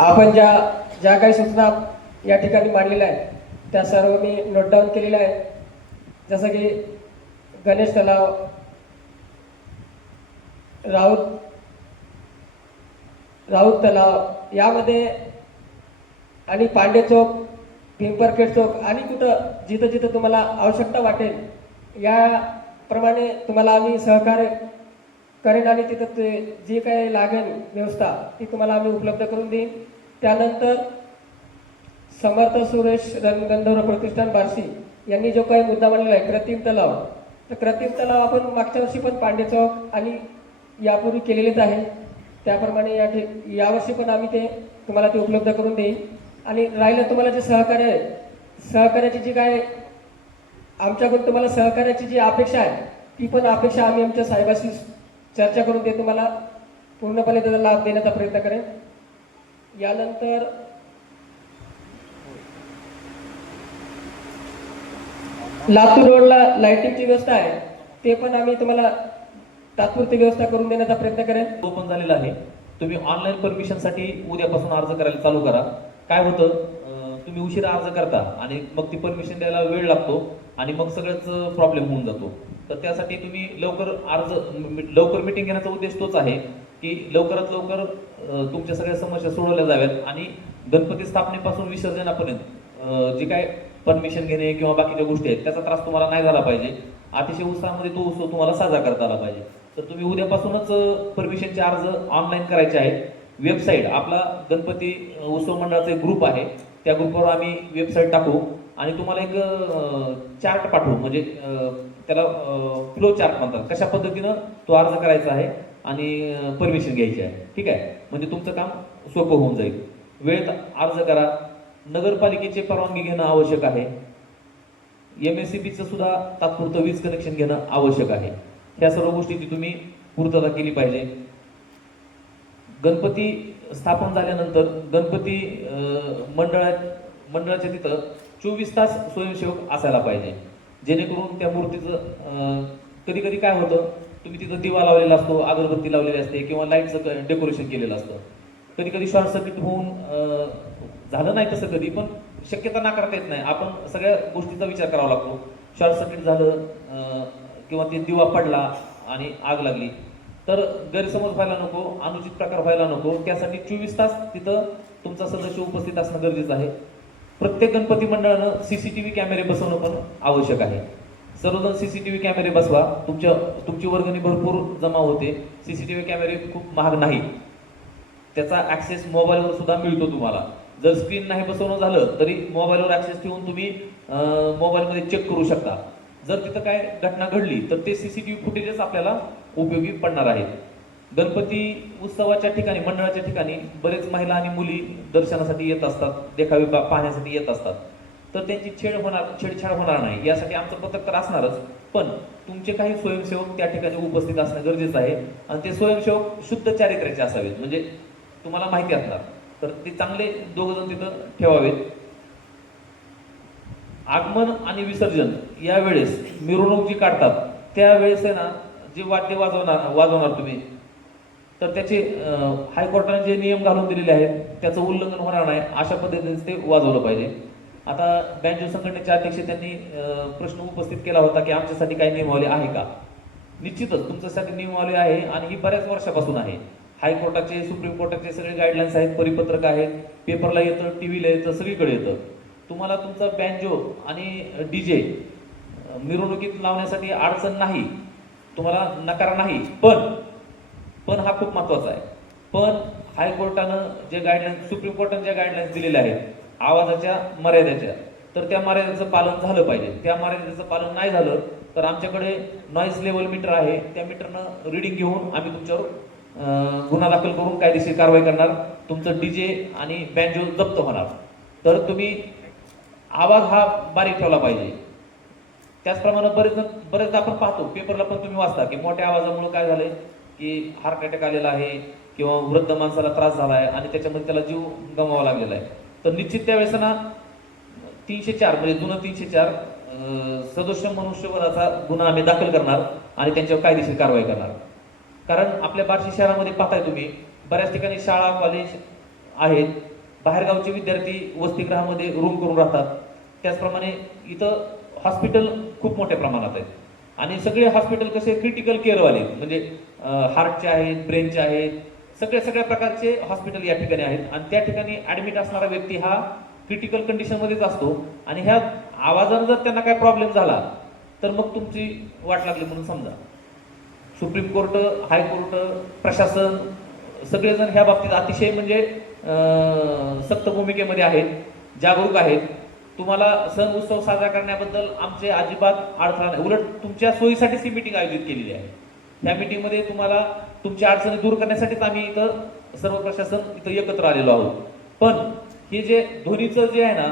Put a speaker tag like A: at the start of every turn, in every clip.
A: आपण ज्या ज्या काही सूचना या ठिकाणी मांडलेल्या आहेत त्या सर्व मी नोट डाऊन केलेल्या आहेत. जसं की गणेश तलाव राऊत राऊत तलाव यामध्ये आणि पांडे चौक पिंपरखेड चौक आणि कुठं जिथं जिथं तुम्हाला आवश्यकता वाटेल याप्रमाणे तुम्हाला आम्ही सहकार्य करेन आणि तिथं ते जी काही लागेल व्यवस्था ती तुम्हाला आम्ही उपलब्ध करून देईन. त्यानंतर समर्थ सुरेश गंधर्व प्रतिष्ठान बार्शी यांनी जो काही मुद्दा मांडलेला आहे कृत्रिम तलाव. तर कृत्रिम तलाव आपण मागच्या वर्षी पण पांडे चौक आणि यापूर्वी केलेलेच आहे. त्याप्रमाणे या ठिक यावर्षी पण आम्ही ते तुम्हाला ते उपलब्ध करून देईन. आणि राहिलं तुम्हाला जे सहकार्य आहे सहकार्याची जी काय आमच्याकडून तुम्हाला सहकार्याची जी अपेक्षा आहे ती पण अपेक्षा आम्ही आमच्या साहेबाशी चर्चा करून ते तुम्हाला पूर्णपणे त्याचा लाभ देण्याचा प्रयत्न करेन. यानंतर लातूर रोडला लाइटिंगची व्यवस्था आहे. ते पण आम्ही तुम्हाला तात्पुरती व्यवस्था करून देण्याचा प्रयत्न करेन.
B: ओपन झालेला आहे. तुम्ही ऑनलाईन परमिशनसाठी उद्यापासून अर्ज करायला चालू करा. काय होतं? तुम्ही उशिरा अर्ज करता आणि मग ती परमिशन द्यायला वेळ लागतो आणि मग सगळंच प्रॉब्लेम होऊन जातो. तर त्यासाठी तुम्ही लवकर अर्ज लवकर मिटिंग घेण्याचा उद्देश तोच आहे की लवकरात लवकर तुमच्या सगळ्या समस्या सोडवल्या जाव्यात आणि गणपती स्थापनेपासून विसर्जनापर्यंत जे काय परमिशन घेणे किंवा बाकीच्या गोष्टी आहेत त्याचा त्रास तुम्हाला नाही झाला पाहिजे. अतिशय उत्साहामध्ये तो उत्सव तुम्हाला साजरा करता आला पाहिजे. तर तुम्ही उद्यापासूनच परमिशनचे अर्ज ऑनलाईन करायचे आहेत. वेबसाईट आपला गणपती उत्सव मंडळाचा एक ग्रुप आहे. त्या ग्रुपवर आम्ही वेबसाईट टाकू. आणि तुम्हाला एक चार्ट पाठवू. म्हणजे त्याला फ्लो चार्ट म्हणतात. कशा पद्धतीनं तो अर्ज करायचा आहे आणि परमिशन घ्यायची आहे. ठीक आहे? म्हणजे तुमचं काम सोपं होऊन जाईल. वेळेत अर्ज करा. नगरपालिकेची परवानगी घेणं आवश्यक आहे. एम एस सी बीचं सुद्धा तात्पुरतं वीज कनेक्शन घेणं आवश्यक आहे. ह्या सर्व गोष्टीची तुम्ही पूर्तता केली पाहिजे. गणपती स्थापन झाल्यानंतर गणपती मंडळात मंडळाच्या तिथं चोवीस तास स्वयंसेवक असायला पाहिजे. जेणेकरून त्या मूर्तीचं कधी कधी काय होतं तुम्ही तिथं दिवा लावलेला असतो अगरबत्ती लावलेली असते किंवा लाईटचं डेकोरेशन केलेलं असतं. कधी कधी शॉर्ट सर्किट होऊन झालं नाही तसं कधी पण शक्यता नाकारता येत नाही. आपण सगळ्या गोष्टीचा विचार करावा लागतो. शॉर्ट सर्किट झालं किंवा ते दिवा पडला आणि आग लागली तर गैरसमज व्हायला नको अनुचित प्रकार व्हायला नको. त्यासाठी चोवीस तास तिथं तुमचा सदस्य उपस्थित असणं गरजेचं आहे. प्रत्येक गणपती मंडळानं सीसीटीव्ही कॅमेरे बसवणं पण आवश्यक आहे. सर्वजण सीसीटीव्ही कॅमेरे बसवा. तुमच्या तुमची वर्गणी भरपूर जमा होते. सीसीटीव्ही कॅमेरे खूप महाग नाही त्याचा ऍक्सेस मोबाईलवर सुद्धा मिळतो तुम्हाला. जर स्क्रीन नाही बसवणं झालं तरी मोबाईलवर ऍक्सेस ठेवून तुम्ही मोबाईलमध्ये चेक करू शकता. जर तिथं काय घटना घडली तर ते सीसीटीव्ही फुटेजच आपल्याला उपयोगी पडणार आहेत. गणपती उत्सवाच्या ठिकाणी मंडळाच्या ठिकाणी बरेच महिला आणि मुली दर्शनासाठी येत असतात देखावे पाहण्यासाठी येत असतात. तर त्यांची छेड होणार छेडछाड होणार नाही यासाठी आमचं पथक तर असणारच. पण तुमचे काही स्वयंसेवक त्या ठिकाणी उपस्थित असणं गरजेचं आहे आणि ते स्वयंसेवक शुद्ध चारित्र्याचे असावेत. म्हणजे तुम्हाला माहिती असणार तर ते चांगले दोघ जण तिथं ठेवावेत. आगमन आणि विसर्जन या वेळेस मिरवणूक जी काढतात त्यावेळेस आहे ना जे वाद्य वाजवणार वाजवणार तुम्ही तर त्याचे हायकोर्टाने जे नियम घालून दिलेले आहेत त्याचं उल्लंघन होणार नाही अशा पद्धतीने ते वाजवलं पाहिजे. आता बँजो संघटनेचे अध्यक्ष त्यांनी प्रश्न उपस्थित केला होता की आमच्यासाठी काही नियमावली आहे का? निश्चितच तुमच्यासाठी नियमावली आहे आणि ही बऱ्याच वर्षापासून आहे. हायकोर्टाचे सुप्रीम कोर्टाचे सगळे गाईडलाईन्स आहेत परिपत्रक आहेत पेपरला येतं टीव्हीला येतं सगळीकडे येतं. तुम्हाला तुमचा बँजो आणि डीजे मिरवणुकीत लावण्यासाठी अडचण नाही. तुम्हाला नकार नाही. पण पण हा खूप महत्त्वाचा आहे. पण हायकोर्टानं जे गाईडलाईन्स सुप्रीम कोर्टानं ज्या गाईडलाईन्स दिलेल्या आहेत आवाजाच्या मर्यादेच्या तर त्या मर्यादेचं पालन झालं पाहिजे. त्या मर्यादेचं पालन नाही झालं तर आमच्याकडे नॉईस लेवल मीटर आहे. त्या मीटरनं रिडिंग घेऊन आम्ही तुमच्यावर गुन्हा दाखल करून कायदेशीर कारवाई करणार. तुमचं डीजे आणि बँजो जप्त होणार. तर तुम्ही आवाज हा बारीक ठेवला पाहिजे. त्याचप्रमाणे बरेच बरेचदा आपण पाहतो पेपरला पण तुम्ही वाचता की मोठ्या आवाजामुळे काय झालंय? की हार्ट अटॅक आलेला आहे किंवा वृद्ध माणसाला त्रास झाला आहे आणि त्याच्यामध्ये त्याला जीव गमावा लागलेला आहे. तर निश्चित त्यावेळेस ना तीनशे चार म्हणजे जुनं तीनशे चार सदोष सदस्य मनुष्यवधाचा गुन्हा आम्ही दाखल करणार आणि त्यांच्यावर कायदेशीर कारवाई करणार. कारण आपल्या बार्शी शहरामध्ये पाहताय तुम्ही बऱ्याच ठिकाणी शाळा कॉलेज आहेत. बाहेरगावचे विद्यार्थी वसतिगृहामध्ये रूम करून राहतात. त्याचप्रमाणे इथं हॉस्पिटल खूप मोठ्या प्रमाणात आहेत. आणि सगळे हॉस्पिटल कसे क्रिटिकल केअरवाले म्हणजे हार्टचे आहेत ब्रेनचे आहेत सगळ्या सगळ्या प्रकारचे हॉस्पिटल या ठिकाणी आहेत. आणि त्या ठिकाणी ऍडमिट असणारा व्यक्ती हा क्रिटिकल कंडिशनमध्येच असतो. आणि ह्या आवाजानं जर त्यांना काय प्रॉब्लेम झाला तर मग तुमची वाट लागली म्हणून समजा. सुप्रीम कोर्ट हायकोर्ट प्रशासन सगळेजण ह्या बाबतीत अतिशय म्हणजे सक्त भूमिकेमध्ये आहेत जागरूक आहेत. तुम्हाला सण उत्सव साजरा करण्याबद्दल आमचे अजिबात अडथळा नाही. उलट तुमच्या सोयीसाठीच ही मिटिंग आयोजित केलेली आहे. ह्या मिटिंगमध्ये तुम्हाला तुमच्या अडचणी दूर करण्यासाठीच आम्ही इथं सर्व प्रशासन इथं एकत्र आलेलो आहोत. पण हे जे ध्वनीचं जे आहे ना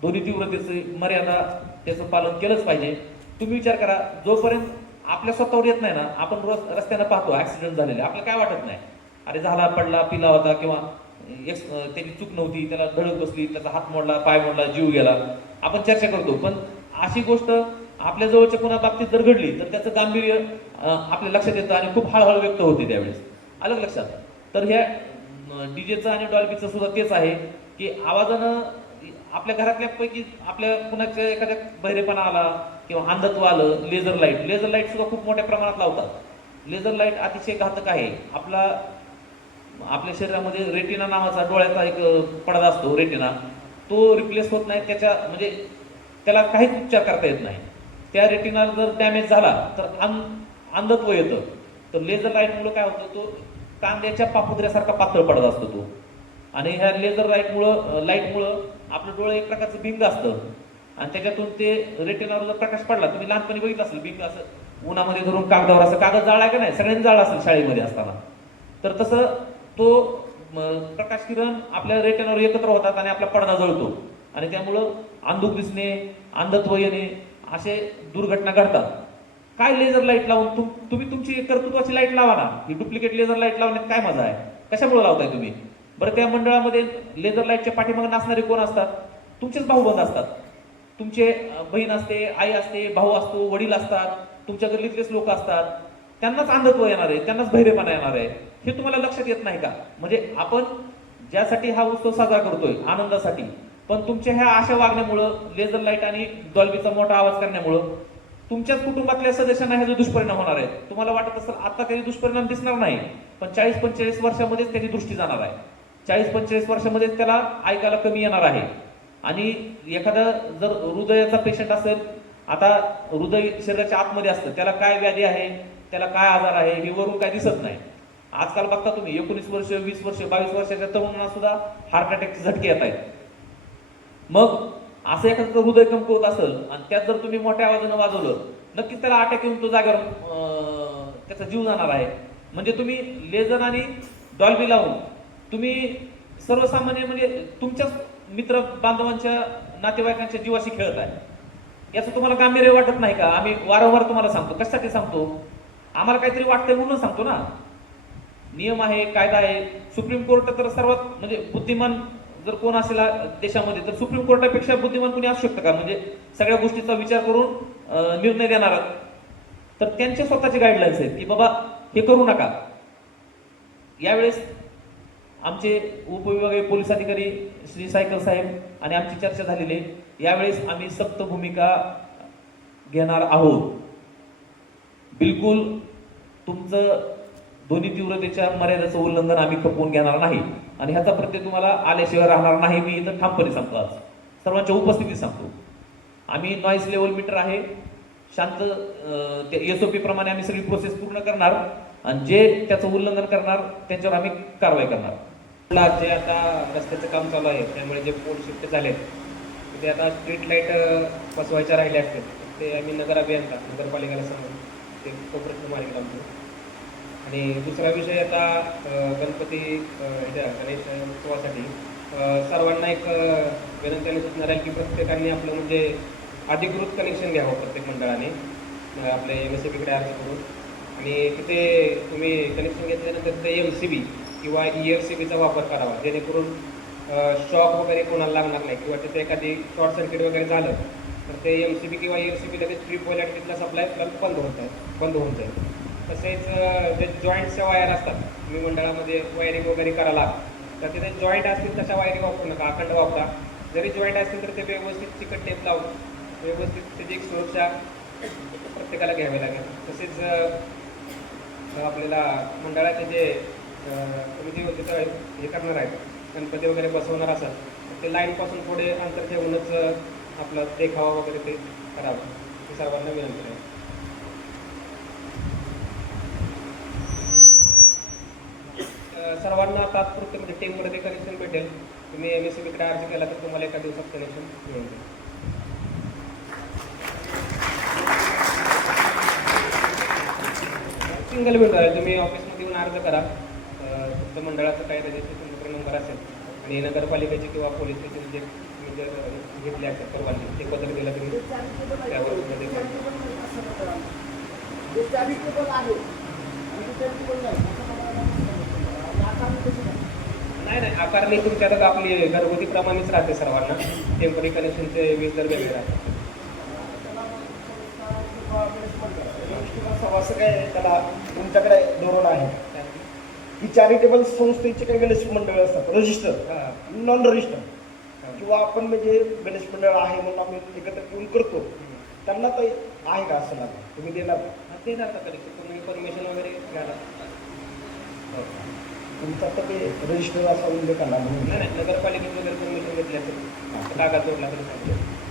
B: ध्वनी तीव्रतेची मर्यादा त्याचं पालन केलंच पाहिजे. तुम्ही विचार करा जोपर्यंत आपल्या स्वतःवर येत नाही ना आपण रोज रस्त्यानं पाहतो ऍक्सिडेंट झालेले. आपल्याला काय वाटत नाही? अरे झाला पडला पिला होता किंवा एक- त्याची चूक नव्हती त्याला धडक बसली त्याचा हात मोडला पाय मोडला जीव गेला. आपण चर्चा करतो पण अशी गोष्ट आपल्या जवळच्या कोणा बाबतीत जर घडली तर त्याचं गांभीर्य आपल्या लक्षात येतं आणि खूप हळहळ व्यक्त होते त्यावेळेस. अलग लक्षात. तर ह्या डीजेचं आणि डॉल्बीचं सुद्धा तेच आहे की आवाजानं आपल्या घरातल्या पैकी आपल्या कुणाच्या एखाद्या बहिरेपणा आला किंवा अंधत्व आलं लेझर लाइट. लेझर लाइट सुद्धा खूप मोठ्या प्रमाणात लावतात. लेझर लाइट अतिशय घातक आहे. आपला आपल्या शरीरामध्ये रेटिना नावाचा डोळ्याचा एक पडदा असतो रेटिना तो रिप्लेस होत नाही त्याच्या म्हणजे त्याला काहीच उपचार करता येत नाही. त्या रेटिना जर डॅमेज झाला तर अंग अंधत्व येतं. तर लेझर लाईटमुळं काय होतं तो कांद्याच्या पापुद्र्यासारखा पातळ पडत असतो तो. आणि ह्या लेझर लाईटमुळं लाईटमुळं आपलं डोळं एक प्रकारचं बिंग असतं. आणि त्याच्यातून ते रेटिनावर जर प्रकाश पडला तुम्ही लहानपणी बघितलं असेल बिंग असं उन्हामध्ये धरून कागदावर असं कागद जाळा का नाही सगळ्यांनी जाळ असेल शाळेमध्ये असताना. तर तसं तो प्रकाश किरण आपल्या रेटिनावर एकत्र होतात आणि आपला पडदा जळतो. आणि त्यामुळं अंधुक दिसणे अंधत्व येणे असे दुर्घटना घडतात. काय लेझर लाइट लावून तुम तुम्ही तुमची कर्तृत्वाची लाइट लावा ना. ही डुप्लिकेट लेझर लाइट लावण्यात काय मजा आहे? कशामुळे लावताय तुम्ही? बरं त्या मंडळामध्ये लेझर लाईटच्या पाठीमागे नाचणारे कोण असतात? तुमचेच भाऊबंद असतात. तुमचे बहीण असते आई असते भाऊ असतो वडील असतात तुमच्या गल्लीतलेच लोक असतात. त्यांनाच अंधत्व येणार आहे त्यांनाच बहिरेपणा येणार आहे. हे तुम्हाला लक्षात येत नाही का? म्हणजे आपण ज्यासाठी हा उत्सव साजरा करतोय आनंदासाठी पण तुमच्या ह्या अशा वागण्यामुळं लेझर लाइट आणि डॉल्बीचा मोठा आवाज करण्यामुळं तुमच्याच कुटुंबातल्या सदस्यांना ह्याचे दुष्परिणाम होणार आहेत. तुम्हाला वाटत असेल आता काही दुष्परिणाम दिसणार नाही पण चाळीस पंचेचाळीस वर्षामध्येच त्याची दृष्टी जाणार आहे. चाळीस पंचेचाळीस वर्षामध्येच त्याला ऐकायला कमी येणार आहे. आणि एखादा जर हृदयाचा पेशंट असेल आता हृदय शरीराच्या आतमध्ये असतं त्याला काय व्याधी आहे त्याला काय आजार आहे हे वरून काय दिसत नाही. आजकाल बघता तुम्ही एकोणीस वर्ष वीस वर्ष बावीस वर्षाच्या तरुणांना सुद्धा हार्ट अटॅकचे झटके येत आहेत. मग असं एखादं हृदय कमकवत असेल आणि त्यात जर तुम्ही मोठ्या आवाजानं वाजवलं नक्कीच त्याला अटॅक येऊन तो जागेवर त्याचा जीव जाणार आहे. म्हणजे तुम्ही लेझर आणि डॉल्बी लावून तुम्ही सर्वसामान्य म्हणजे तुमच्याच मित्र बांधवांच्या नातेवाईकांच्या जीवाशी खेळत आहे. याचं तुम्हाला गांभीर्य वाटत नाही का? आम्ही वारंवार तुम्हाला सांगतो. कशासाठी सांगतो? आम्हाला काहीतरी वाटतंय म्हणून सांगतो ना. नियम आहे कायदा आहे. सुप्रीम कोर्ट तर सर्वात म्हणजे बुद्धिमान जर कोण असेल देशामध्ये तर सुप्रीम कोर्टापेक्षा बुद्धिमान कोणी असू शकतं का? म्हणजे सगळ्या गोष्टीचा विचार करून निर्णय देणार. तर त्यांचे स्वतःचे गाईडलाईन्स आहेत की बाबा हे करू नका. यावेळेस आमचे उपविभागीय पोलीस अधिकारी श्री सायकल साहेब आणि आमची चर्चा झालेली आहे. यावेळेस आम्ही सक्त भूमिका घेणार आहोत. बिलकुल तुमचं दोन्ही तीव्रतेच्या मर्यादेचं उल्लंघन आम्ही खपवून घेणार नाही. आणि ह्याचा प्रत्यय तुम्हाला आल्याशिवाय राहणार नाही मी इथं ठामपणे सांगतो आज. सर्वांच्या उपस्थितीत सांगतो. आम्ही नॉईस लेवल मीटर आहे. शांत एसओपी प्रमाणे आम्ही सगळी प्रोसेस पूर्ण करणार. आणि जे त्याचं उल्लंघन करणार त्यांच्यावर आम्ही कारवाई करणार.
C: जे आता रस्त्याचं काम चालू आहे त्यामुळे जे पोल शिफ्ट झाले ते आता स्ट्रीट लाइट बसवायच्या राहिल्या असतील ते आम्ही नगर अभियंता नगरपालिकेला सांगून ते तो प्रश्न मार्गी लावतो आणि दुसरा विषय आता गणपती ह्याच्या गणेश उत्सवासाठी सर्वांना एक विनंती आणि सूचना राहील की प्रत्येकाने आपलं म्हणजे अधिकृत कनेक्शन घ्यावं प्रत्येक मंडळाने आपले एम एस बीकडे अर्ज करून. आणि तिथे तुम्ही कनेक्शन घेतल्यानंतर ते एम सी बी किंवा ई एफ सी बीचा वापर करावा जेणेकरून शॉक वगैरे कोणाला लागणार नाही किंवा तिथे एखादी शॉर्ट सर्किट वगैरे झालं तर ते एम सी बी किंवा ई एफ सी बी लगेच ट्रिप होईल तिथला सप्लाय बंद होत आहे बंद होऊन जाईल. तसेच जे जॉईंटच्या वायर असतात तुम्ही मंडळामध्ये वायरिंग वगैरे करायला तर तिथे जॉईंट असतील तशा वायरिंग वापरू नका अखंड वापरा. जरी जॉईंट असतील तर ते व्यवस्थित चिकट टेप लावून व्यवस्थित त्याची एक सुरक्षा प्रत्येकाला घ्यावी लागेल. तसेच आपल्याला मंडळाचे जे तुम्ही जे तिथं हे करणार आहेत. गणपती वगैरे बसवणार असाल तर ते लाईनपासून थोडे अंतर ठेवूनच आपलं देखावा वगैरे ते करावं. हे सर्वांना विनंती आहे. सर्वांना तात्पुरते म्हणजे टीममध्ये कनेक्शन भेटेल. तुम्ही एम एसकडे अर्ज केला तर तुम्हाला एका दिवसात कनेक्शन मिळून जाईल. सिंगल विंडो आहे. तुम्ही ऑफिसमध्ये येऊन अर्ज करा. अं, मंडळाचं काही रजिस्ट्रेशन वगैरे नंबर असेल. आणि नगरपालिकेची किंवा पोलीस स्टेशन जे तुम्ही जर घेतले असेल परवानगी ते पत्र दिलं तुम्ही. त्यावर मध्ये नाही नाही आकारणी तुमच्यात आपली घरगुती प्रमाणेच राहते सर्वांना. टेंपररी कनेक्शनचे वीज दर वेगळे राहतात.
D: असं काय त्याला तुमच्याकडे धोरण आहे. की चॅरिटेबल संस्थेचे काही गणेश मंडळ असतात रजिस्टर. नॉन रजिस्टर किंवा आपण म्हणजे गणेश मंडळ आहे म्हणून आपण एकत्र येऊन करतो. त्यांना तर आहे का असं लागतं तुम्ही देणार
C: हा, ते जातं कधी? तुम्ही परमिशन वगैरे घ्यायला
D: तुमचा आता ते रजिस्टर असा उल्लेख आला म्हणून
C: नाही नगरपालिकेत वगैरे कोणी घेतली तर कागद जोडला तरी सांगितलं